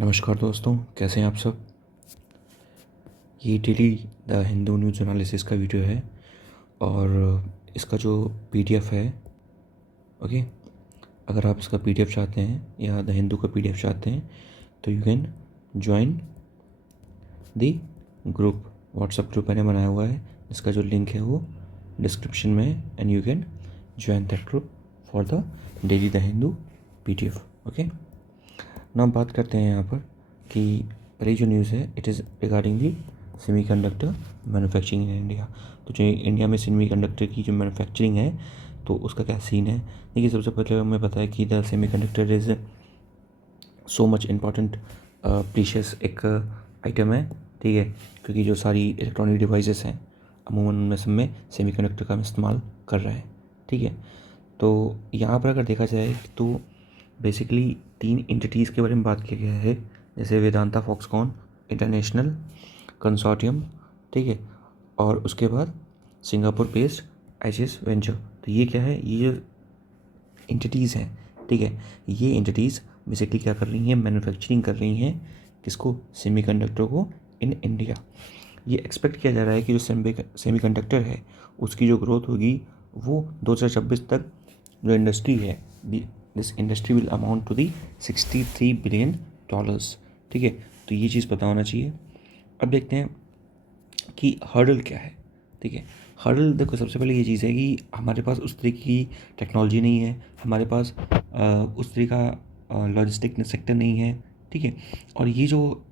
नमस्कार दोस्तों, कैसे हैं आप सब। ये daily the Hindu news analysis का वीडियो है और इसका जो पीडीएफ है, ओके, अगर आप इसका पीडीएफ चाहते हैं या द हिंदू का पीडीएफ चाहते हैं तो you can join the group. WhatsApp group मैंने बनाया हुआ है, इसका जो लिंक है वो डिस्क्रिप्शन में है and you can join that group for the daily the Hindu PDF. Okay, ना बात करते हैं यहाँ पर कि पहली जो न्यूज़ है it is regarding the semiconductor manufacturing in India. तो जो इंडिया में सेमीकंडक्टर की जो मैन्युफैक्चरिंग है तो उसका क्या सीन है। देखिए, सबसे पहले हमें पता है कि the semiconductor is so much important precious एक आइटम है, ठीक है, क्योंकि जो सारी इलेक्ट्रॉनिक डिवाइसेस हैं अमूमन उनमें सब में सेमीकंडक्टर का हम इस्तेमाल कर रहे हैं, ठीक है। तो यहाँ पर अगर देखा जाए तो बेसिकली 3 एंटिटीज़ के बारे में बात किया गया है, जैसे वेदांता फॉक्सकॉन इंटरनेशनल कंसोर्टियम, ठीक है, और उसके बाद सिंगापुर बेस्ड एचएस वेंचर। तो ये क्या है, ये जो एंटिटीज़ हैं, ठीक है, ये एंटिटीज़ बेसिकली क्या कर रही हैं, मैन्युफैक्चरिंग कर रही हैं किसको, सेमीकंडक्टर को इन इंडिया। ये एक्सपेक्ट किया जा रहा है कि जो सेमीकंडक्टर है उसकी जो ग्रोथ होगी वो 2026 तक जो इंडस्ट्री है, this industry will amount to the $63 billion, ठीक है। तो ये चीज़ पता होना चाहिए। अब देखते हैं कि हर्डल क्या है, ठीक है। हर्डल देखो, सबसे पहले ये चीज़ है कि हमारे पास उस तरीके की टेक्नोलॉजी नहीं है, हमारे पास उस तरीके का लॉजिस्टिक सेक्टर नहीं है, ठीक है। और ये जो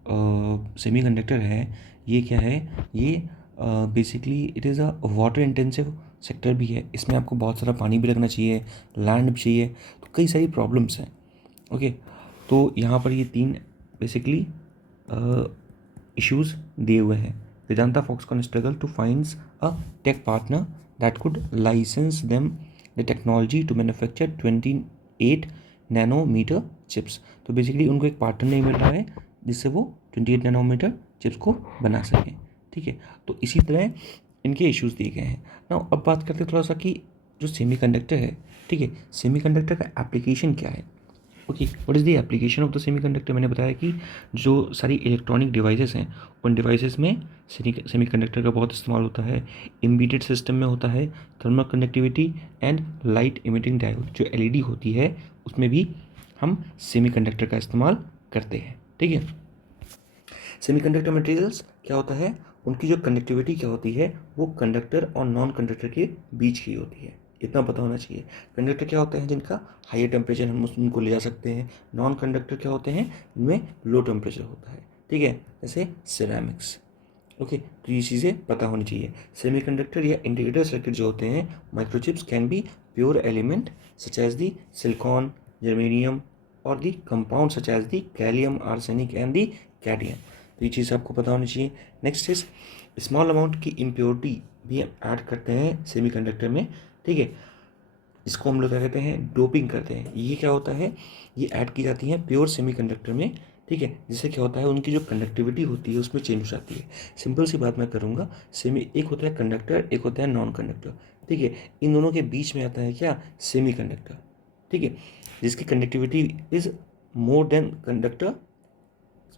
सेमीकंडक्टर है ये क्या है, ये basically it is a water intensive sector भी है। इसमें आपको बहुत सारा पानी भी लगना चाहिए, लैंड भी चाहिए, तो कई सारी प्रॉब्लम्स हैं, ओके। तो यहाँ पर ये 3 बेसिकली इश्यूज दिए हुए हैं। Vedanta Foxconn struggle to finds a tech partner that could license them the technology to manufacture 28 nanometer chips. तो बेसिकली उनको एक पार्टनर नहीं मिल रहा है जिससे वो 28 नैनोमीटर चिप्स को बना सकें, ठीक है। तो इसी तरह इनके इश्यूज दिए गए हैं ना। अब बात करते हैं थोड़ा सा कि जो सेमीकंडक्टर है, ठीक है, सेमीकंडक्टर का एप्लीकेशन क्या है। Okay, what is the application of the semiconductor. मैंने बताया कि जो सारी इलेक्ट्रॉनिक डिवाइसेस हैं उन डिवाइसेस में सेमीकंडक्टर का बहुत इस्तेमाल होता है। एम्बेडेड सिस्टम में होता है, thermal conductivity and light emitting diode, जो एलईडी होती है उसमें भी हम सेमीकंडक्टर का इस्तेमाल करते हैं, ठीक है। सेमीकंडक्टर मटेरियल्स क्या होता है, उनकी जो कंडक्टिविटी क्या होती है वो कंडक्टर और नॉन कंडक्टर के बीच की होती है, इतना पता होना चाहिए। कंडक्टर क्या होते हैं जिनका हायर टेम्परेचर हम उनको ले जा सकते हैं, नॉन कंडक्टर क्या होते हैं जिनमें लो टेम्परेचर होता है, ठीक है, जैसे सिरेमिक्स, ओके। तो ये चीज़ें पता होनी चाहिए। सेमीकंडक्टर या इंटीग्रेटेड सर्किट जो होते हैं, microchips can be pure element such as the silicon, germanium और the compound such as the gallium arsenic and the cadmium. तो ये चीज़ आपको पता होनी चाहिए। नेक्स्ट इज स्मॉल अमाउंट की इम्प्योरिटी भी ऐड करते हैं सेमीकंडक्टर में, ठीक है। इसको हम लोग क्या कहते हैं, डोपिंग करते हैं। ये क्या होता है, ये ऐड की जाती है प्योर सेमीकंडक्टर में, ठीक है। जिससे क्या होता है, उनकी जो कंडक्टिविटी होती है उसमें चेंज हो जाती है। सिंपल सी बात मैं करूँगा, एक होता है कंडक्टर, एक होता है नॉन कंडक्टर, ठीक है। इन दोनों के बीच में आता है क्या, सेमीकंडक्टर, ठीक है, जिसकी conductivity is more than conductor,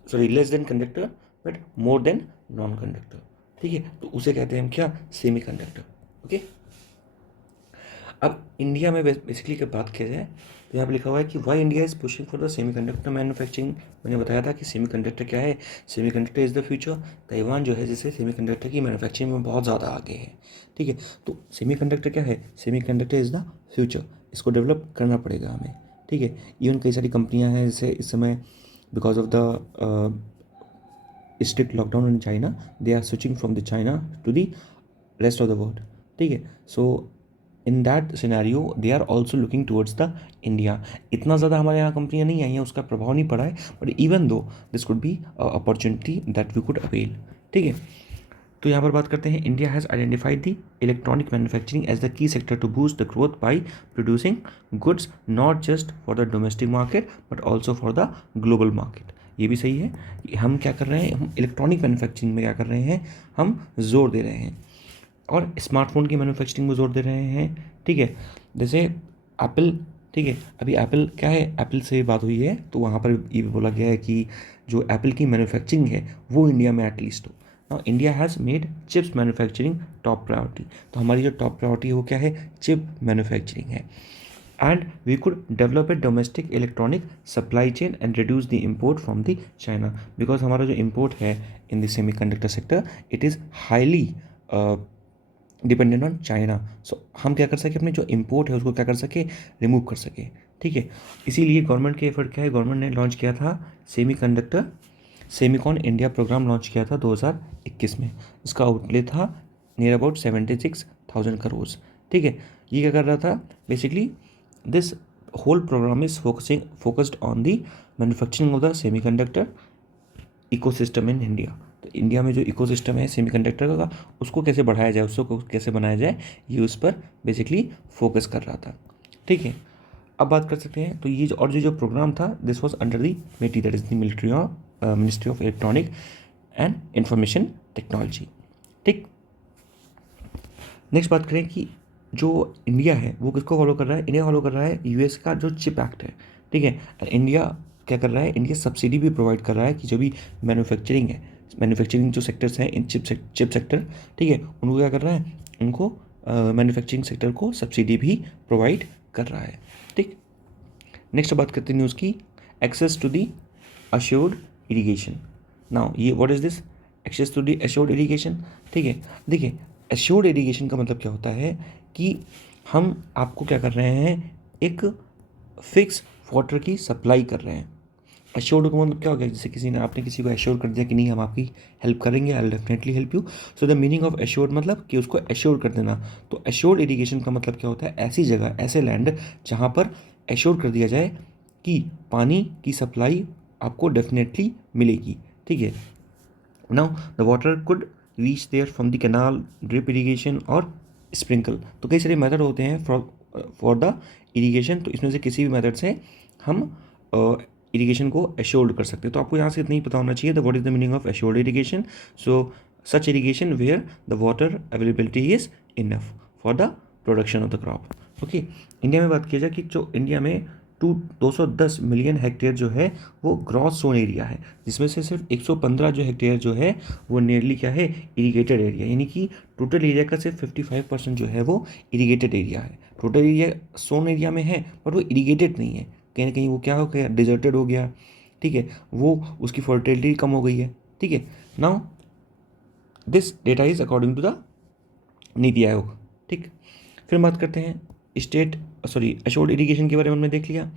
sorry less than conductor but more than non conductor, ठीक है। तो उसे कहते हैं हम क्या, सेमीकंडक्टर, ओके। अब इंडिया में बेसिकली अगर बात किया जाए तो यहाँ पे लिखा हुआ है कि why India is pushing for the semiconductor manufacturing. मैंने बताया था कि सेमीकंडक्टर क्या है, semiconductor is the future. Taiwan जो है जैसे सेमीकंडक्टर की मैन्युफैक्चरिंग में बहुत ज़्यादा आगे है, ठीक है। तो सेमीकंडक्टर क्या है, सेमीकंडक्टर इज़ द फ्यूचर, इसको डेवलप करना पड़ेगा हमें, ठीक है। इवन कई सारी कंपनियाँ हैं जैसे इस समय because of the strict lockdown in China, they are switching from the China to the rest of the world, ठीक है। So in that scenario they are also looking towards the India. इतना ज़्यादा हमारे यहाँ कंपनियाँ नहीं आई हैं, उसका प्रभाव नहीं पड़ा है, but even though this could be opportunity that we could avail, ठीक है। तो यहाँ पर बात करते हैं, India has identified the electronic manufacturing as the key sector to boost the growth by producing goods not just for the domestic market but also for the global market. ये भी सही है कि हम क्या कर रहे हैं, हम इलेक्ट्रॉनिक मैन्युफैक्चरिंग में क्या कर रहे हैं, हम जोर दे रहे हैं और स्मार्टफोन की मैन्युफैक्चरिंग में जोर दे रहे हैं, ठीक है। जैसे एप्पल ठीक है। अभी एप्पल क्या है, एप्पल से बात हुई है तो वहाँ पर ये भी बोला गया है कि जो एप्पल की मैन्युफैक्चरिंग है वो इंडिया में एटलीस्ट हो। Now India has made chips manufacturing top priority. तो हमारी जो टॉप प्रायोरिटी है वो क्या है, चिप मैन्युफैक्चरिंग है। And we could develop a domestic electronic supply chain and reduce the import from the China, because हमारा जो इम्पोर्ट है in the semiconductor sector it is highly dependent on China. So हम क्या कर सके, अपने जो इम्पोर्ट है उसको क्या कर सके, रिमूव कर सके। ठीक है, इसीलिए गवर्नमेंट के एफर्ट क्या है, गवर्नमेंट ने लॉन्च किया था semiconductor Semicon India program launch किया था 2021 में। इसका आउटले था नियर अबाउट 76,000 करोड़। ठीक है, ये क्या कर रहा था basically, this whole program is focused on the manufacturing of the semiconductor ecosystem in India. तो इंडिया में जो इकोसिस्टम है सेमीकंडक्टर का उसको कैसे बढ़ाया जाए, उसको कैसे बनाया जाए, ये उस पर बेसिकली फोकस कर रहा था। ठीक है, अब बात कर सकते हैं तो ये जो प्रोग्राम था दिस वाज अंडर दी मिटी, that is the ministry of electronic and information technology. ठीक, नेक्स्ट बात करें कि जो इंडिया है वो किसको फॉलो कर रहा है, इंडिया फॉलो कर रहा है यूएस का जो चिप एक्ट है। ठीक है, इंडिया क्या कर रहा है, इंडिया सब्सिडी भी प्रोवाइड कर रहा है कि जो भी मैन्युफैक्चरिंग है, मैन्युफैक्चरिंग जो सेक्टर्स हैं इन चिप सेक्टर, ठीक है, उनको क्या कर रहा है, उनको मैन्युफैक्चरिंग सेक्टर को सब्सिडी भी प्रोवाइड कर रहा है। ठीक, नेक्स्ट बात करते हैं न्यूज़ की, access to the assured irrigation. Now ये what is this, access to the assured irrigation. ठीक है, देखिए अश्योर्ड इरीगेशन का मतलब क्या होता है कि हम आपको क्या कर रहे हैं, एक फिक्स वाटर की सप्लाई कर रहे हैं। अश्योर्ड का मतलब क्या हो गया, जैसे किसी ने आपने किसी को एश्योर कर दिया कि नहीं हम आपकी हेल्प करेंगे, I will definitely help you. So the meaning of assured मतलब कि उसको एश्योर कर देना। तो एश्योर्ड इरीगेशन का मतलब क्या होता है, ऐसी जगह, ऐसे लैंड जहाँ पर एश्योर कर दिया जाए कि पानी की सप्लाई आपको डेफिनेटली मिलेगी। ठीक है, now the water could reach there from the canal, drip irrigation और स्प्रिंकल। तो कई सारे मेथड होते हैं फॉर द इरीगेशन, तो इसमें से किसी भी मेथड से हम इरीगेशन को एश्योर्ड कर सकते हैं। तो आपको यहाँ से इतना ही पता होना चाहिए the what is the meaning of assured irrigation. So such irrigation where the water availability is enough for the production of the crop. Okay, India में बात किया जाए कि जो इंडिया में 210 मिलियन हेक्टेयर जो है वो ग्रॉस सोन एरिया है, जिसमें से सिर्फ 115 जो हेक्टेयर जो है वो नियरली क्या है, इरीगेटेड एरिया, यानी कि टोटल एरिया का सिर्फ 55% जो है वो इरीगेटेड एरिया है। टोटल एरिया सोन एरिया में है बट वो इरीगेटेड नहीं है, कहीं ना कहीं वो क्या हो गया, डिजर्टेड हो गया। ठीक है, वो उसकी फर्टिलिटी कम हो गई है। ठीक है, now this data is according to the NITI Aayog. ठीक, फिर बात करते हैं एश्योर्ड इरीगेशन के बारे में हमने देख लिया,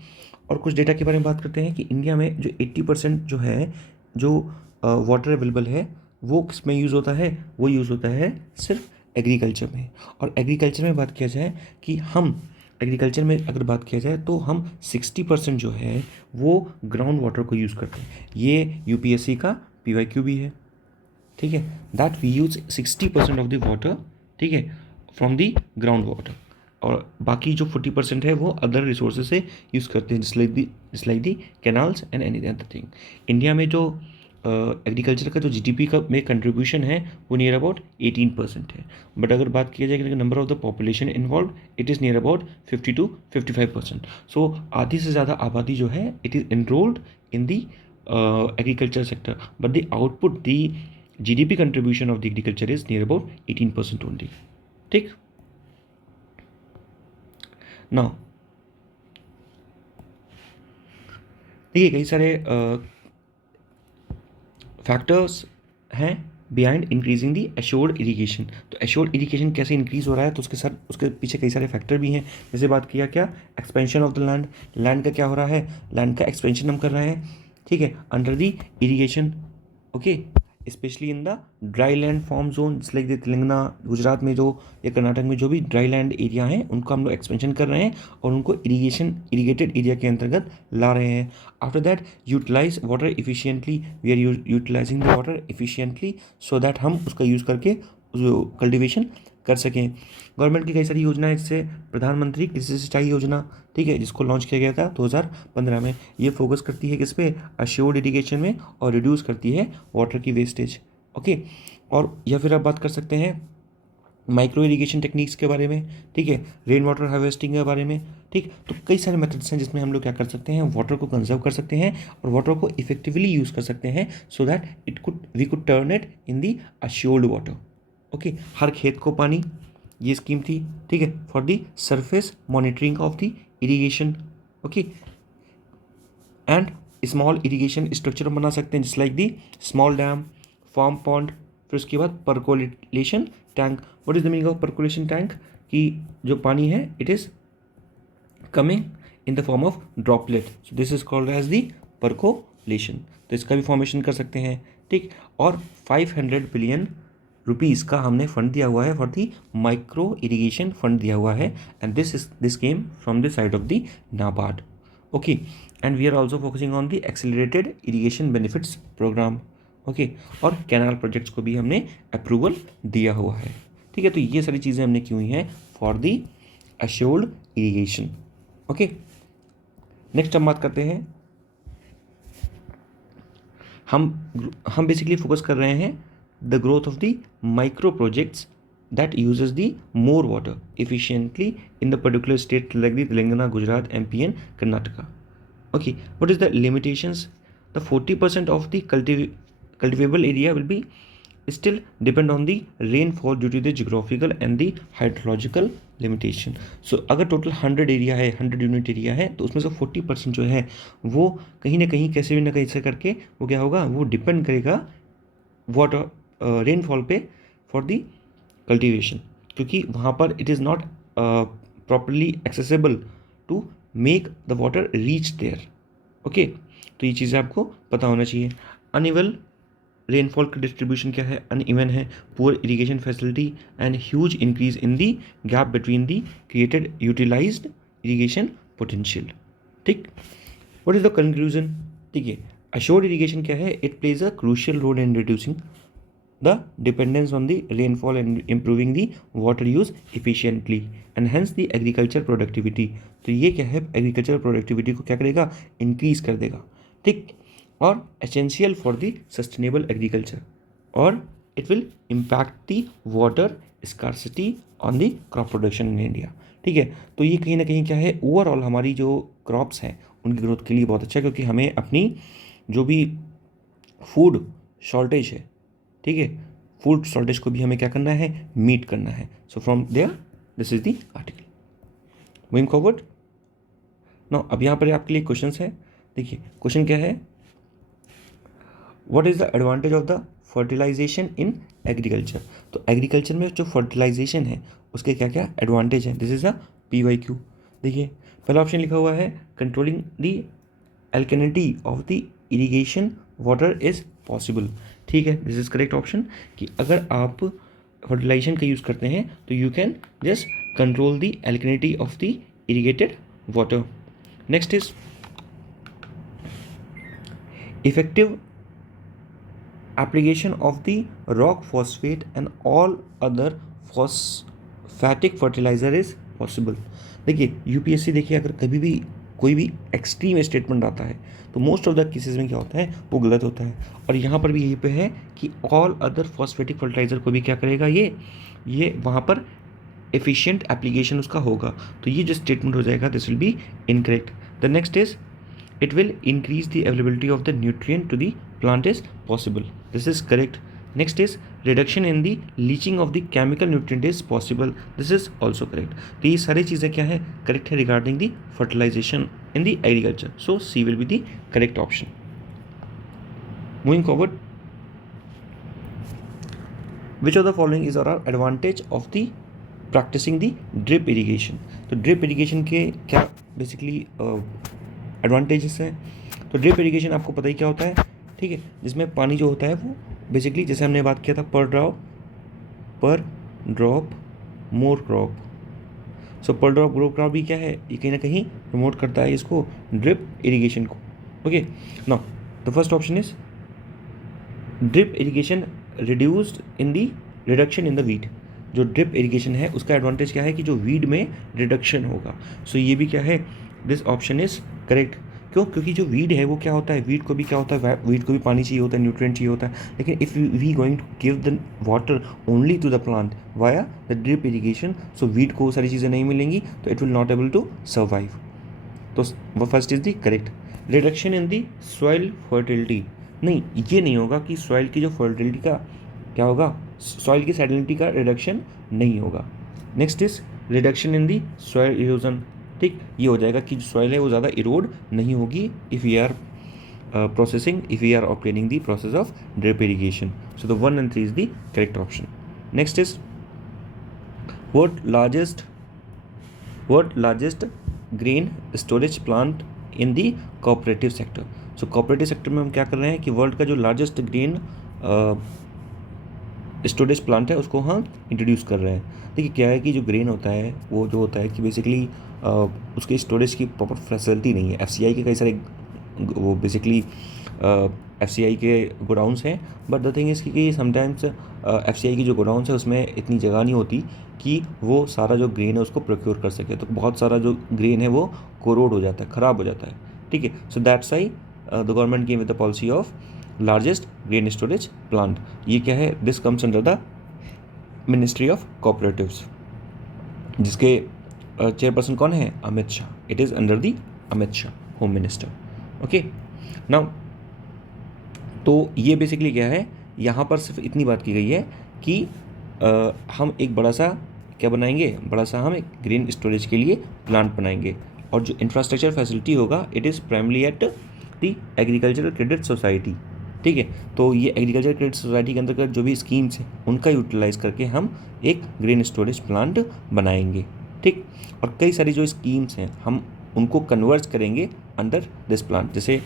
और कुछ डेटा के बारे में बात करते हैं कि इंडिया में जो 80% जो है, जो वाटर अवेलेबल है वो किस में यूज़ होता है, वो यूज़ होता है सिर्फ एग्रीकल्चर में। और एग्रीकल्चर में बात किया जाए कि हम एग्रीकल्चर में अगर बात किया जाए तो हम 60% जो है वो ग्राउंड वाटर को यूज़ करते हैं। ये यूपीएससी का पीवाईक्यू भी है। ठीक है, that we use 60% of the water, ठीक है, फ्रॉम द ग्राउंड वाटर, और बाकी जो 40% है वो अदर रिसोर्सेज से यूज़ करते हैं, जिस like the canals and any other thing. India में जो एग्रीकल्चर का जो जीडीपी का में कंट्रीब्यूशन है वो नियर अबाउट 18% है। बट अगर बात किया जाए कि number of the population involve, it is near about 50 to 55%। सो आधी से ज़्यादा आबादी जो है it is enrolled in the agriculture sector, but the output the GDP contribution of the agriculture is near about 18% only. ठीक, now देखिए कई सारे फैक्टर्स हैं बिहाइंड इंक्रीजिंग दी एश्योर्ड इरीगेशन। तो एश्योर्ड इरीगेशन कैसे इंक्रीज हो रहा है, तो उसके पीछे कई सारे फैक्टर भी हैं। जैसे बात किया क्या, expansion of the land, land का क्या हो रहा है, लैंड का एक्सपेंशन हम कर रहे हैं। ठीक है, under the irrigation, okay, specially in the dry land form zone, जैसे लाइक तेलंगाना, गुजरात में जो या कर्नाटक में जो भी ड्राई लैंड एरिया हैं उनको हम लोग एक्सपेंशन कर रहे हैं और उनको इरीगेटेड एरिया के अंतर्गत ला रहे हैं। After that utilise water efficiently, we are utilising the water efficiently so that हम उसका यूज़ करके कल्टिवेशन कर सकें। गवर्नमेंट की कई सारी योजनाएं, जैसे प्रधानमंत्री कृषि सिंचाई योजना, ठीक है, जिसको लॉन्च किया गया था 2015 में, ये फोकस करती है किस पे, अश्योर्ड इरीगेशन में, और रिड्यूस करती है वाटर की वेस्टेज। ओके, और या फिर आप बात कर सकते हैं माइक्रो इरिगेशन टेक्निक्स के बारे में, ठीक है, रेन वाटर हार्वेस्टिंग के बारे में, ठीक। तो कई सारे मेथड्स हैं जिसमें हम लोग क्या कर सकते हैं, वाटर को कंजर्व कर सकते हैं और वाटर को इफेक्टिवली यूज़ कर सकते हैं, so that we could turn it in the assured water. Okay, हर खेत को पानी, ये स्कीम थी, ठीक है, for the surface monitoring of the irrigation. Okay, and small irrigation structure बना सकते हैं, just like the small dam, farm pond. फिर उसके बाद percolation tank. What is the meaning of percolation tank? कि जो पानी है it is coming in the form of droplet, so this is called as the percolation. तो इसका भी फॉर्मेशन कर सकते हैं, ठीक। और 500 बिलियन रुपीज़ का हमने फंड दिया हुआ है for the micro irrigation fund दिया हुआ है, and this came from the side of the NABARD. Okay, and we are also focusing on the accelerated irrigation benefits program. Okay, और कैनाल प्रोजेक्ट्स को भी हमने अप्रूवल दिया हुआ है, ठीक है। तो ये सारी चीज़ें हमने की हुई हैं for the assured irrigation. Okay, next हम बात करते हैं, हम बेसिकली फोकस कर रहे हैं the growth of the micro projects that uses the more water efficiently in the particular state like the Telangana, Gujarat, MP and Karnataka. Okay, what is the limitations? The 40% of the cultivable area will be still depend on the rainfall due to the geographical and the hydrological limitation. So अगर total 100 area है, 100 unit area है, तो उसमें से 40% जो है वो कहीं ना कहीं कैसे भी ना कैसे करके वो क्या होगा, वो डिपेंड करेगा वाटर रेनफॉल पे फॉर दी कल्टीवेशन, क्योंकि वहाँ पर it is not properly accessible to make the water reach there. Okay, तो ये चीज़ें आपको पता होना चाहिए। अनइवन रेनफॉल का डिस्ट्रीब्यूशन क्या है, अनइवन है, poor irrigation facility and huge increase in the gap between the created utilised irrigation potential, ठीक। What is the conclusion? ठीक है, अश्योर्ड इरीगेशन क्या है, it plays a crucial role in reducing the dependence on the rainfall and improving the water use efficiently and hence the agriculture productivity। तो ये क्या है, agriculture productivity को क्या करेगा, इंक्रीज कर देगा, ठीक। और essential for the sustainable agriculture, और it will impact the water scarcity on the crop production in India, ठीक है। तो ये कहीं ना कहीं क्या है, ओवरऑल हमारी जो क्रॉप्स हैं उनकी ग्रोथ के लिए बहुत अच्छा है, क्योंकि हमें अपनी जो भी फूड शॉर्टेज है, ठीक है, फूड शॉर्टेज को भी हमें क्या करना है, मीट करना है। So from there this is the article. Moving forward now, अब यहाँ पर आपके लिए क्वेश्चंस है। देखिए क्वेश्चन क्या है, what is the advantage of the fertilisation in agriculture. तो एग्रीकल्चर में जो फर्टिलाइजेशन है उसके क्या क्या एडवांटेज हैं, दिस इज अ PYQ। देखिए पहला ऑप्शन लिखा हुआ है, controlling the एल्कनिटी of the irrigation water is possible, ठीक है, दिस इज करेक्ट ऑप्शन। कि अगर आप फर्टिलाइजेशन का यूज़ करते हैं तो you can just control the एल्कनिटी of the irrigated water. Next is effective application of the rock phosphate and all other phosphatic fertilizer is possible। देखिए यूपीएससी, देखिए अगर कभी भी कोई भी एक्सट्रीम स्टेटमेंट आता है तो मोस्ट ऑफ द केसेस में क्या होता है, वो गलत होता है। और यहाँ पर भी यही पे है कि ऑल अदर फॉस्फेटिक फर्टिलाइज़र को भी क्या करेगा, ये वहाँ पर एफिशिएंट एप्लीकेशन उसका होगा, तो ये जो स्टेटमेंट हो जाएगा this will be incorrect. The next is it will increase the availability of the nutrient to the plant is possible, this is correct। next is reduction in the leaching of the chemical nutrient is possible, this is also correct। तो ये सारी चीज़ें क्या है, correct है regarding the fertilization in the agriculture, so C will be the correct option। moving forward, which of the following is our advantage of the practicing the drip irrigation। तो drip irrigation के क्या basically advantages हैं। तो drip irrigation आपको पता ही क्या होता है, ठीक है, जिसमें पानी जो होता है वो बेसिकली जैसे हमने बात किया था पर ड्रॉप मोर क्रॉप। सो पर ड्रॉप मोर क्रॉप भी क्या है, ये कहीं ना कहीं प्रमोट करता है इसको, ड्रिप इरीगेशन को। Okay, now the first option is drip irrigation reduced in the reduction in the weed. जो ड्रिप इरीगेशन है उसका एडवांटेज क्या है कि जो वीड में रिडक्शन होगा। सो ये भी क्या है, दिस ऑप्शन इज करेक्ट, क्यों? क्योंकि जो वीड है वो क्या होता है, वीड को भी क्या होता है, वीड को भी पानी चाहिए होता है, न्यूट्रिएंट चाहिए होता है, लेकिन if we going to give the water only to the plant via the drip irrigation, so weed को सारी चीज़ें नहीं मिलेंगी, तो it will not able to survive. तो वो first is the correct. Reduction in the soil fertility, नहीं ये नहीं होगा कि सॉइल की जो फर्टिलिटी का क्या होगा, सॉइल की सैलिनिटी का रिडक्शन नहीं होगा। Next is reduction in the soil erosion, ठीक, ये हो जाएगा कि जो सॉइल है वो ज़्यादा इरोड नहीं होगी if we are processing, if we are obtaining the process of drip irrigation. So the 1 and 3 is the correct option. Next is what largest grain storage plant in the cooperative sector. So cooperative sector में हम क्या कर रहे हैं कि world का जो largest grain storage plant है उसको हम इंट्रोड्यूस कर रहे हैं। देखिए क्या है कि जो ग्रेन होता है वो जो होता है कि बेसिकली उसके स्टोरेज की प्रॉपर फैसिलिटी नहीं है। एफसीआई के कई सारे वो बेसिकली एफसीआई के गोडाउंस हैं, बट द थिंग इज़ कि समटाइम्स एफसीआई की जो गोडाउंस है उसमें इतनी जगह नहीं होती कि वो सारा जो ग्रेन है उसको प्रोक्योर कर सके, तो बहुत सारा जो ग्रेन है वो कोरोड हो जाता है, ख़राब हो जाता है, ठीक है। So that's why the government came with the policy of largest grain storage plant. ये क्या है, this comes under the ministry of cooperatives, जिसके चेयरपर्सन कौन है, Amit Shah. It is under the Amit Shah, home minister. Okay now, तो ये बेसिकली क्या है, यहाँ पर सिर्फ इतनी बात की गई है कि हम एक बड़ा सा क्या बनाएंगे, बड़ा सा हम एक ग्रेन स्टोरेज के लिए प्लांट बनाएंगे, और जो इंफ्रास्ट्रक्चर फैसिलिटी होगा it is primarily at the agricultural credit society, ठीक है। तो ये एग्रीकल्चर क्रेडिट सोसाइटी के अंतर्गत जो भी स्कीम्स हैं उनका यूटिलाइज करके हम एक ग्रेन स्टोरेज प्लांट बनाएंगे, ठीक। और कई सारी जो स्कीम्स हैं हम उनको कन्वर्ट करेंगे अंडर दिस प्लांट। जैसे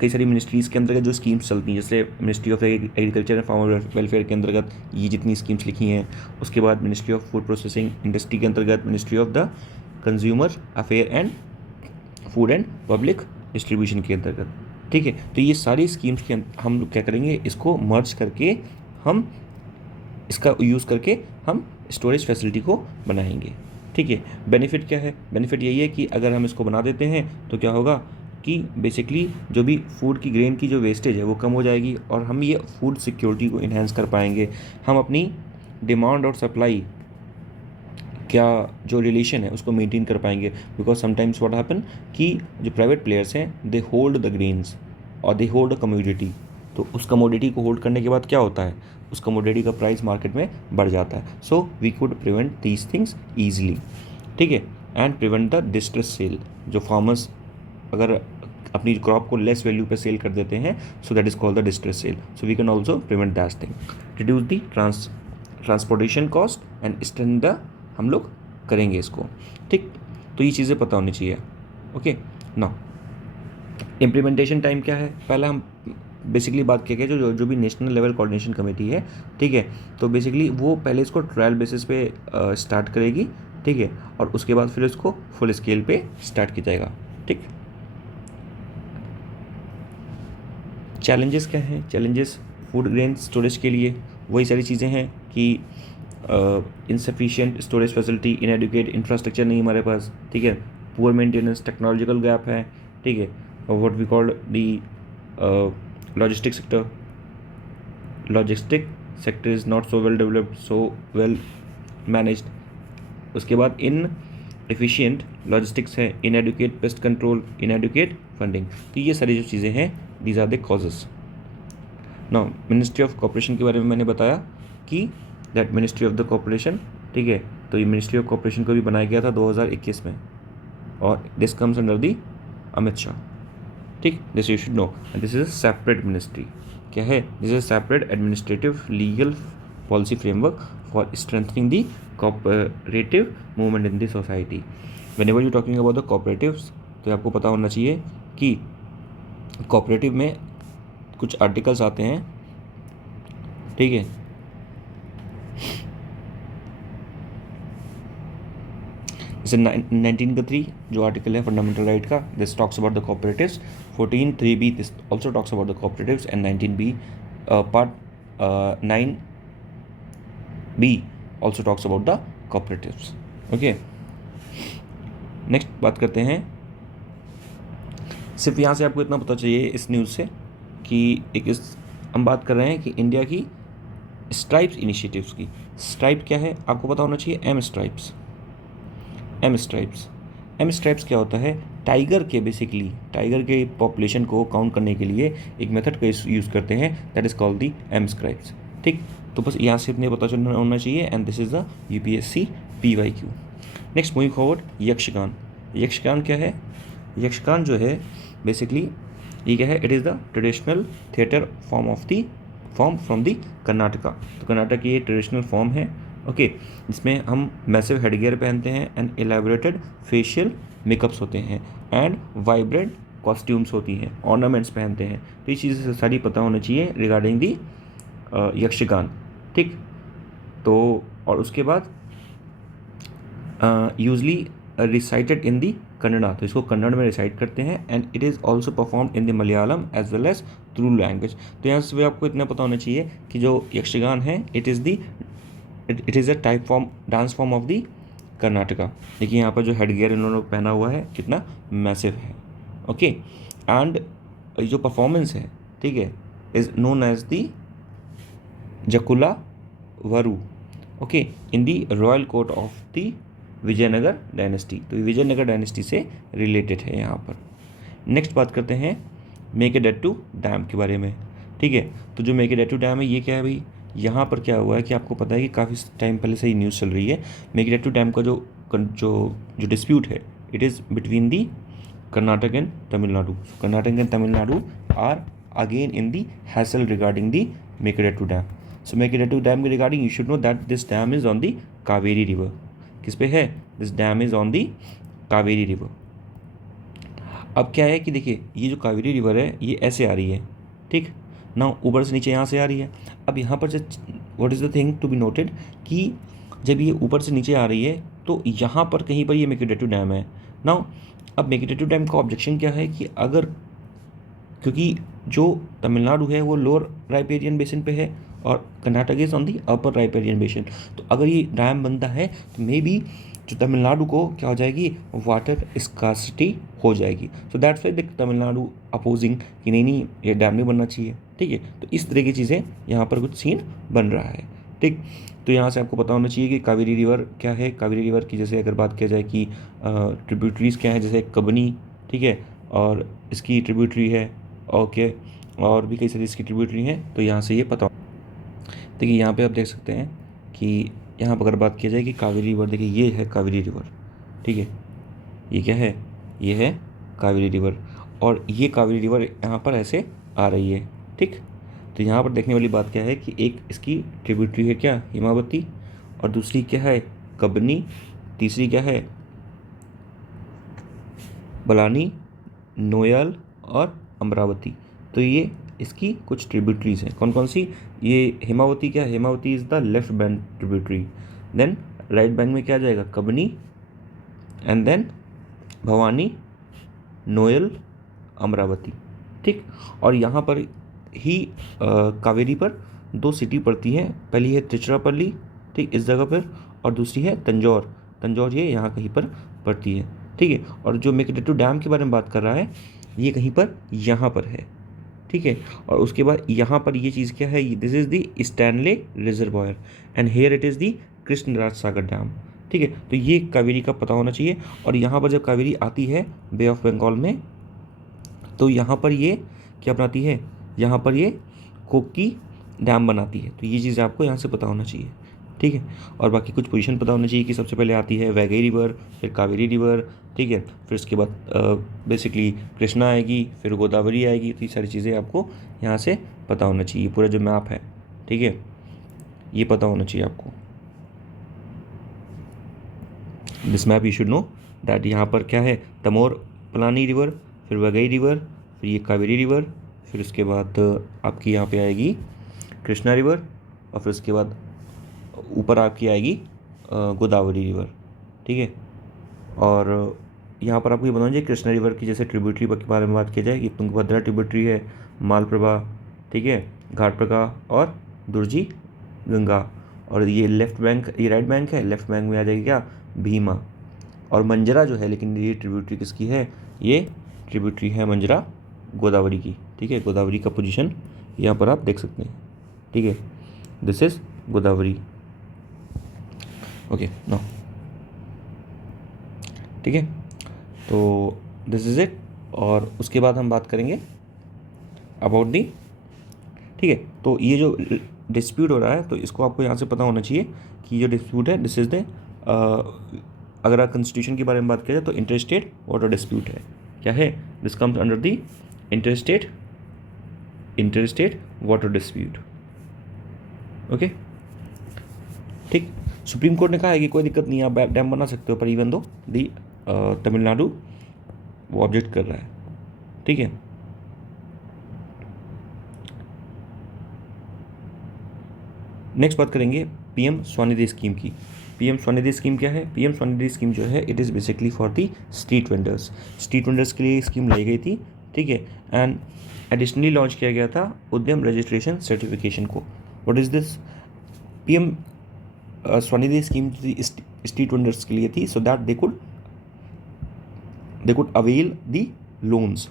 कई सारी मिनिस्ट्रीज़ के अंतर्गत जो स्कीम्स चलती हैं, जैसे ministry of agriculture and farmer welfare के अंतर्गत ये जितनी स्कीम्स लिखी हैं, उसके बाद ministry of food processing industry के अंतर्गत ministry of the consumer affair and food and public distribution के अंतर्गत, ठीक है। तो ये सारी स्कीम्स के हम लोग क्या करेंगे, इसको मर्ज करके हम इसका यूज़ करके हम स्टोरेज फैसिलिटी को बनाएंगे, ठीक है। बेनिफिट क्या है, बेनिफिट यही है कि अगर हम इसको बना देते हैं तो क्या होगा कि बेसिकली जो भी फूड की ग्रेन की जो वेस्टेज है वो कम हो जाएगी, और हम ये फूड सिक्योरिटी को इन्हेंस कर पाएंगे। हम अपनी डिमांड और सप्लाई क्या जो रिलेशन है उसको मेंटेन कर पाएंगे, बिकॉज समटाइम्स व्हाट हैपन कि जो प्राइवेट प्लेयर्स हैं दे होल्ड द ग्रेन्स और दे होल्ड अ कमोडिटी, तो उस कमोडिटी को होल्ड करने के बाद क्या होता है, उस कमोडिटी का प्राइस मार्केट में बढ़ जाता है। So we could prevent these things easily, ठीक है, and prevent the distress sale. जो फार्मर्स अगर अपनी क्रॉप को लेस वैल्यू पे सेल कर देते हैं, so that is called the distress sale. So we can also prevent that thing, reduce the transportation cost and strengthen the, हम लोग करेंगे इसको, ठीक। तो ये चीज़ें पता होनी चाहिए। ओके नाउ इम्प्लीमेंटेशन टाइम क्या है, पहले हम बेसिकली बात किया गया जो भी नेशनल लेवल कोऑर्डिनेशन कमेटी है, ठीक है, तो बेसिकली वो पहले इसको ट्रायल बेसिस पे स्टार्ट करेगी, ठीक है, और उसके बाद फिर इसको फुल स्केल पे स्टार्ट किया जाएगा, ठीक। चैलेंजेस क्या हैं, चैलेंजेस फूड ग्रेन स्टोरेज के लिए वही सारी चीज़ें हैं कि insufficient storage facility, inadequate infrastructure नहीं हमारे पास, ठीक है, पुअर मेंटेनेंस, टेक्नोलॉजिकल गैप है, ठीक है, और what we called the logistic sector, logistic sector is not so well developed, so well managed. उसके बाद इन एफिशिएंट लॉजिस्टिक्स है, inadequate pest control, inadequate funding. तो ये सारी जो चीज़ें हैं these are the causes. Now ministry of corporation के बारे में मैंने बताया कि that ministry of the corporation, ठीक है, तो ये मिनिस्ट्री ऑफ कॉर्पोरेशन को भी बनाया गया था 2021 में, और this comes under the Amit Shah, ठीक। This you should know, this is a separate ministry. क्या है, this is a separate administrative legal policy framework for strengthening the cooperative movement in the society. Whenever you talking about the cooperatives, तो आपको पता होना चाहिए कि cooperative में कुछ आर्टिकल्स आते हैं, ठीक है, जैसे 19 जो आर्टिकल है फंडामेंटल राइट का, this talks about the cooperatives. 14(3)(b) this also talks about the cooperatives, and 19(b) part 9(b) also talks about the cooperatives. Okay next बात करते हैं सिर्फ यहाँ से आपको इतना पता चाहिए इस न्यूज़ से कि हम बात कर रहे हैं कि इंडिया की स्ट्राइप्स इनिशिएटिव्स की। स्ट्राइप क्या है आपको पता होना चाहिए, एम स्ट्राइप्स। एम स्ट्राइप्स क्या होता है, टाइगर के पॉपुलेशन को काउंट करने के लिए एक मेथड का यूज़ करते हैं, that is called the M stripes. ठीक, तो बस यहाँ से इतने पता चलना होना चाहिए, and this is the UPSC PYQ। Next moving forward, Yakshagana क्या है? यक्षगान जो है बेसिकली ये क्या है, it is the traditional theatre form from the Karnataka. तो कर्नाटक की ये ट्रेडिशनल फॉर्म है, ओके, जिसमें हम मैसिव हेडगियर पहनते हैं एंड एलेबोरेटेड फेशियल मेकअप्स होते हैं एंड वाइब्रेंट कॉस्ट्यूम्स होती हैं, ऑर्नामेंट्स पहनते हैं। तो ये चीज़ें सारी पता होना चाहिए रिगार्डिंग दी यक्षगान। ठीक, तो और उसके बाद usually recited in the Kannada, तो इसको कन्नड़ में रिसाइट करते हैं, and it is also performed in the Malayalam as well as Tulu language. तो यहाँ से भी आपको इतना पता होना चाहिए कि जो यक्षगान है it is a dance form of the Karnataka. देखिए यहाँ पर जो हेडगियर इन्होंने पहना हुआ है कितना मैसिव है, ओके। एंड जो परफॉर्मेंस है, ठीक है, is known as the Jakkula Varu, okay, in the royal court of the Vijayanagara dynasty. तो विजयनगर डायनेस्टी से रिलेटेड है यहाँ पर। नेक्स्ट बात करते हैं मेकेडेटू डैम के बारे में, ठीक है। तो जो मेकेडेटू डैम है ये क्या है भाई, यहाँ पर क्या हुआ है कि आपको पता है कि काफ़ी टाइम पहले से ही न्यूज़ चल रही है। मेकेडेटू डैम का जो डिस्प्यूट है, it is between the Karnataka and Tamil Nadu. Karnataka and Tamil Nadu are again in the hassle regarding the Mekedatu dam. So Mekedatu dam के regarding you should know that this dam is on the Kaveri river. किस पे है? This dam is on the Kaveri river. अब क्या है कि देखिए ये जो कावेरी रिवर है ये ऐसे आ रही है, ठीक ना, ऊपर से नीचे यहाँ से आ रही है। अब यहाँ पर what is the thing to be noted कि जब ये ऊपर से नीचे आ रही है तो यहाँ पर कहीं पर ये मेकेडेटू डैम है ना। अब मेकेडेटू डैम का ऑब्जेक्शन क्या है कि अगर, क्योंकि जो तमिलनाडु है वो लोअर राइपेरियन बेसिन पे है और Karnataka is on the upper riparian basin, तो अगर ये डैम बनता है तो मे बी जो तमिलनाडु को क्या हो जाएगी, वाटर स्कार्सिटी हो जाएगी। So that's why Tamil Nadu opposing कि नहीं ये डैम नहीं बनना चाहिए, ठीक है। तो इस तरह की चीज़ें यहाँ पर कुछ सीन बन रहा है, ठीक। तो यहाँ से आपको पता होना चाहिए कि कावेरी रिवर क्या है। कावेरी रिवर की जैसे अगर बात किया जाए कि ट्रिब्यूटरीज क्या है, जैसे कबनी, ठीक है, और इसकी ट्रिब्यूटरी है, ओके, और भी कई सारी इसकी ट्रिब्यूटरी हैं, तो यहाँ से ये पता। देखिए यहाँ पे आप देख सकते हैं कि यहाँ पर अगर बात किया जाए कि कावेरी रिवर, देखिए ये है कावेरी रिवर, ठीक है, ये क्या है, ये है कावेरी रिवर, और ये कावेरी रिवर यहाँ पर ऐसे आ रही है, ठीक। तो यहाँ पर देखने वाली बात क्या है कि एक इसकी ट्रिब्यूटरी है क्या, हिमावती, और दूसरी क्या है, कबनी, तीसरी क्या है, बलानी, नोयाल और अमरावती। तो ये इसकी कुछ ट्रिब्यूटरीज हैं। कौन कौन सी? ये हिमावती क्या है, Hemavati is the left bank tributary, then right bank में क्या आ जाएगा, कबनी, एंड देन भवानी, नोयल, अमरावती, ठीक। और यहाँ पर ही कावेरी पर दो सिटी पड़ती हैं, पहली है तिरुचिरापल्ली, ठीक, इस जगह पर, और दूसरी है तंजौर ये यहाँ कहीं पर पड़ती है, ठीक है। और जो मेकेडेटू डैम के बारे में बात कर रहा है ये कहीं पर यहाँ पर है, ठीक है। और उसके बाद यहाँ पर ये चीज़ क्या है, this is the Stanley reservoir and here it is the Krishnaraja Sagar dam, ठीक है। तो ये कावेरी का पता होना चाहिए। और यहाँ पर जब कावेरी आती है बे ऑफ बंगाल में, तो यहाँ पर ये क्या बनाती है, यहाँ पर ये कोकी डैम बनाती है। तो ये चीज़ आपको यहाँ से पता होना चाहिए, ठीक है। और बाकी कुछ पोजीशन पता होना चाहिए कि सबसे पहले आती है वैगई रिवर, फिर कावेरी रिवर, ठीक है, फिर उसके बाद बेसिकली कृष्णा आएगी, फिर गोदावरी आएगी। तो ये सारी चीज़ें आपको यहाँ से पता होना चाहिए, पूरा जो मैप है, ठीक है, ये पता होना चाहिए आपको। This map you should know that यहाँ पर क्या है, तमोर पलानी रिवर, फिर वैगई रिवर, फिर ये कावेरी रिवर, फिर उसके बाद आपकी यहाँ पे आएगी कृष्णा रिवर, और फिर उसके बाद ऊपर आपकी आएगी गोदावरी रिवर, ठीक है। और यहाँ पर आपको ये बताना चाहिए कृष्णा रिवर की जैसे ट्रिब्यूटरी के बारे में बात की जाए कि तुंगभद्रा ट्रिब्यूटरी है, मालप्रभा, ठीक है, घाटप्रभा और दुर्जी गंगा। और ये लेफ्ट बैंक, ये राइट बैंक है, लेफ्ट बैंक में आ जाएगी क्या, भीमा। और मंजरा जो है, लेकिन ये ट्रिब्यूटरी किसकी है, ये ट्रिब्यूटरी है मंजरा गोदावरी की, ठीक है। गोदावरी का पोजीशन यहाँ पर आप देख सकते हैं, ठीक है। This is Godavari, okay no, ठीक है। तो दिस इज इट। और उसके बाद हम बात करेंगे अबाउट दी, ठीक है। तो ये जो डिस्प्यूट हो रहा है, तो इसको आपको यहाँ से पता होना चाहिए कि ये डिस्प्यूट है, दिस इज द अगर आप कॉन्स्टिट्यूशन के बारे में बात करें तो इंटरस्टेट वाटर डिस्प्यूट है, क्या है, this comes under the interstate water dispute, okay, ठीक। सुप्रीम कोर्ट ने कहा है कि कोई दिक्कत नहीं है, आप डैम बना सकते हो, पर इवन दो दी तमिलनाडु वो ऑब्जेक्ट कर रहा है, ठीक है। नेक्स्ट बात करेंगे पीएम स्वनिधि स्कीम की। पीएम स्वनिधि स्कीम क्या है? पीएम स्वनिधि स्कीम जो है it is basically for the street vendors के लिए स्कीम लाई गई थी, ठीक है। एंड एडिशनली लॉन्च किया गया था उद्यम रजिस्ट्रेशन सर्टिफिकेशन को। What is this? PM Svanidhi scheme street vendors के लिए थी, so that they could avail the loans,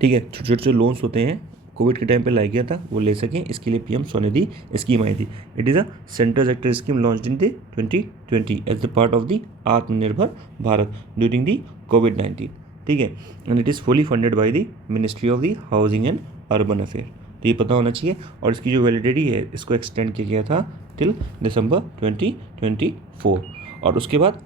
ठीक है। छोटे छोटे जो लोन्स होते हैं कोविड के टाइम पे लाया गया था, वो ले सकें, इसके लिए पीएम स्वनिधि स्कीम आई थी। It is a central sector scheme launched in the 2020 as the part of the Atmanirbhar Bharat during the कोविड-19, ठीक है। And it is fully funded by the ministry of the housing and urban affair, तो ये पता होना चाहिए। और इसकी जो वैलिडिटी है इसको एक्सटेंड किया गया था टिल दिसंबर 2024। और उसके बाद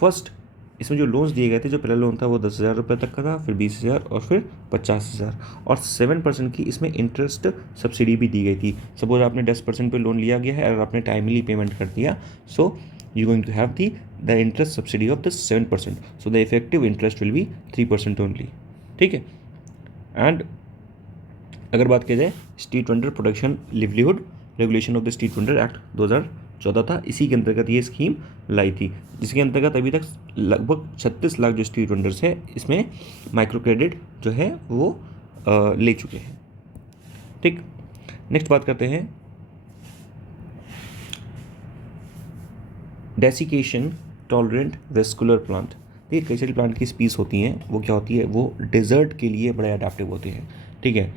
फर्स्ट इसमें जो लोन्स दिए गए थे, जो पहला लोन था वो 10,000 रुपये तक का था, फिर 20,000 और फिर 50,000, और 7% की इसमें इंटरेस्ट सब्सिडी भी दी गई थी। सपोज आपने 10% पे लोन लिया गया है और आपने टाइमली पेमेंट कर दिया, so you going to have the interest subsidy of the 7%, so the effective interest will be 3% only, ठीक है। एंड अगर बात की जाए street vendor protection livelihood regulation of the street vendor act 2014 था, इसी के अंतर्गत ये स्कीम लाई थी, जिसके अंतर्गत अभी तक लगभग 36 लाख जो स्ट्रीट वेंडर्स है इसमें माइक्रो क्रेडिट जो है वो ले चुके हैं, ठीक। नेक्स्ट बात करते हैं डेसिकेशन टॉलरेंट वेस्कुलर प्लांट। देखिए कई सारी प्लांट की स्पीस होती हैं, वो क्या होती है, वो डेजर्ट के लिए बड़े अडेप्टिव होते हैं, ठीक है।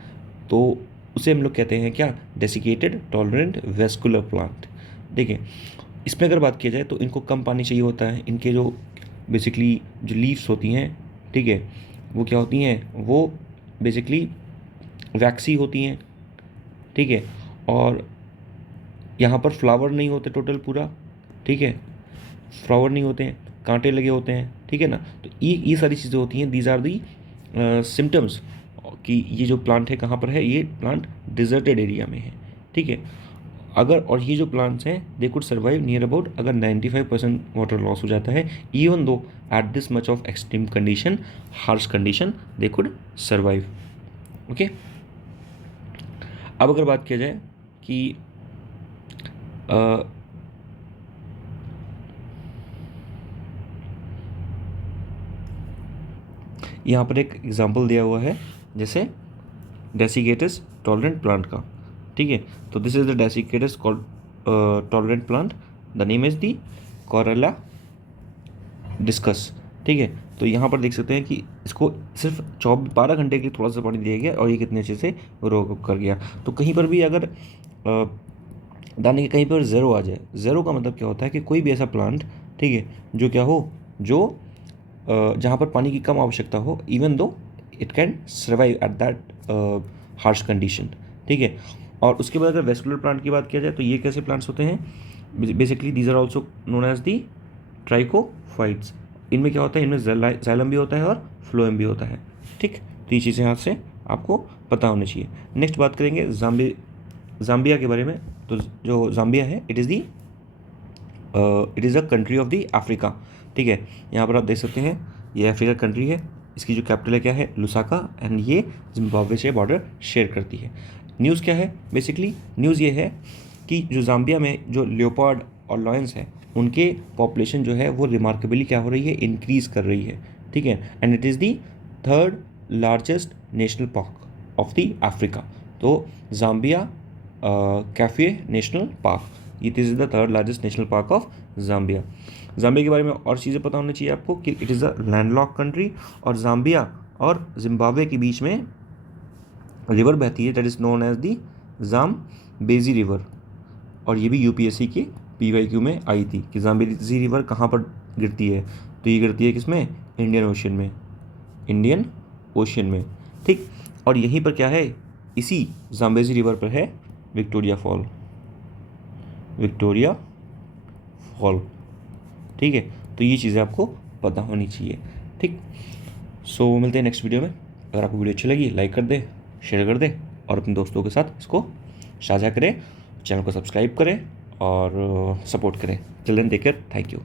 तो उसे हम लोग कहते हैं क्या, डेसिकेटेड टॉलरेंट वेस्कुलर प्लांट, ठीक है। इसमें अगर बात किया जाए तो इनको कम पानी चाहिए होता है, इनके जो बेसिकली जो लीव्स होती हैं, ठीक है, वो क्या होती हैं, वो बेसिकली वैक्सी होती हैं, ठीक है। और यहाँ पर फ्लावर नहीं होते टोटल पूरा, ठीक है, फ्लावर नहीं होते हैं, कांटे लगे होते हैं, ठीक है ना। तो ये सारी चीज़ें होती हैं, दीज आर दी सिम्टम्स कि ये जो प्लांट है कहाँ पर है, ये प्लांट डिजर्टेड एरिया में है, ठीक है। अगर और ये जो प्लांट्स हैं they could survive near about, अगर 95% वाटर लॉस हो जाता है, even though at this much of extreme condition, harsh condition, they could survive, okay. अब अगर बात किया जाए कि यहाँ पर एक एग्जांपल दिया हुआ है जैसे डेसिकेटस टॉलरेंट प्लांट का, ठीक है। तो this is the desiccation tolerant plant, the name is the Corallodiscus, ठीक है। तो यहाँ पर देख सकते हैं कि इसको सिर्फ 12 घंटे के लिए थोड़ा सा पानी दिया गया और ये कितने अच्छे से ग्रो कर गया। तो कहीं पर भी अगर दाने के कहीं पर ज़ेरो आ जाए, ज़ेरो का मतलब क्या होता है कि कोई भी ऐसा प्लांट, ठीक है, जो क्या हो, जो जहाँ पर पानी की कम आवश्यकता हो, even though it can survive at that harsh condition, ठीक है। और उसके बाद अगर वेस्कुलर प्लांट की बात किया जाए तो ये कैसे प्लांट्स होते हैं, basically these are also known as the trichophytes. इनमें क्या होता है, इनमें जाइलम भी होता है और फ्लोएम भी होता है, ठीक। तो ये चीज़ें यहाँ से आपको पता होनी चाहिए। नेक्स्ट बात करेंगे जाम्बिया के बारे में। तो जो जाम्बिया है it is a country of the Africa, ठीक है। यहाँ पर आप देख सकते हैं ये अफ्रीका कंट्री है, इसकी जो कैपिटल है क्या है, लुसाका, एंड ये जिम्बाब्वे से बॉर्डर शेयर करती है। न्यूज़ क्या है, बेसिकली न्यूज़ ये है कि जो जाम्बिया में जो लियोपार्ड और लॉयंस है उनके पॉपुलेशन जो है वो रिमार्केबली क्या हो रही है, इंक्रीज़ कर रही है, ठीक है। And it is the 3rd largest national park of the Africa. तो Zambia Kafue national park, it is the third largest national park of Zambia. Zambia के बारे में और चीज़ें पता होनी चाहिए आपको कि it is a landlock country, और जाम्बिया और जिम्बाब्वे के बीच में रिवर बहती है that is known as the Zambezi river. और ये भी यूपीएससी के पीवाईक्यू में आई थी कि जाम्बेजी रिवर कहाँ पर गिरती है, तो ये गिरती है किसमें, इंडियन ओशन में, इंडियन ओशन में, ठीक। और यहीं पर क्या है, इसी जाम्बेजी रिवर पर है विक्टोरिया फॉल, विक्टोरिया फॉल, ठीक है। तो ये चीज़ें आपको पता होनी चाहिए, ठीक। सो मिलते हैं नेक्स्ट वीडियो में। अगर आपको वीडियो अच्छी लगी लाइक कर दे, शेयर कर दे और अपने दोस्तों के साथ इसको साझा करें, चैनल को सब्सक्राइब करें और सपोर्ट करें। Till then take care, thank you.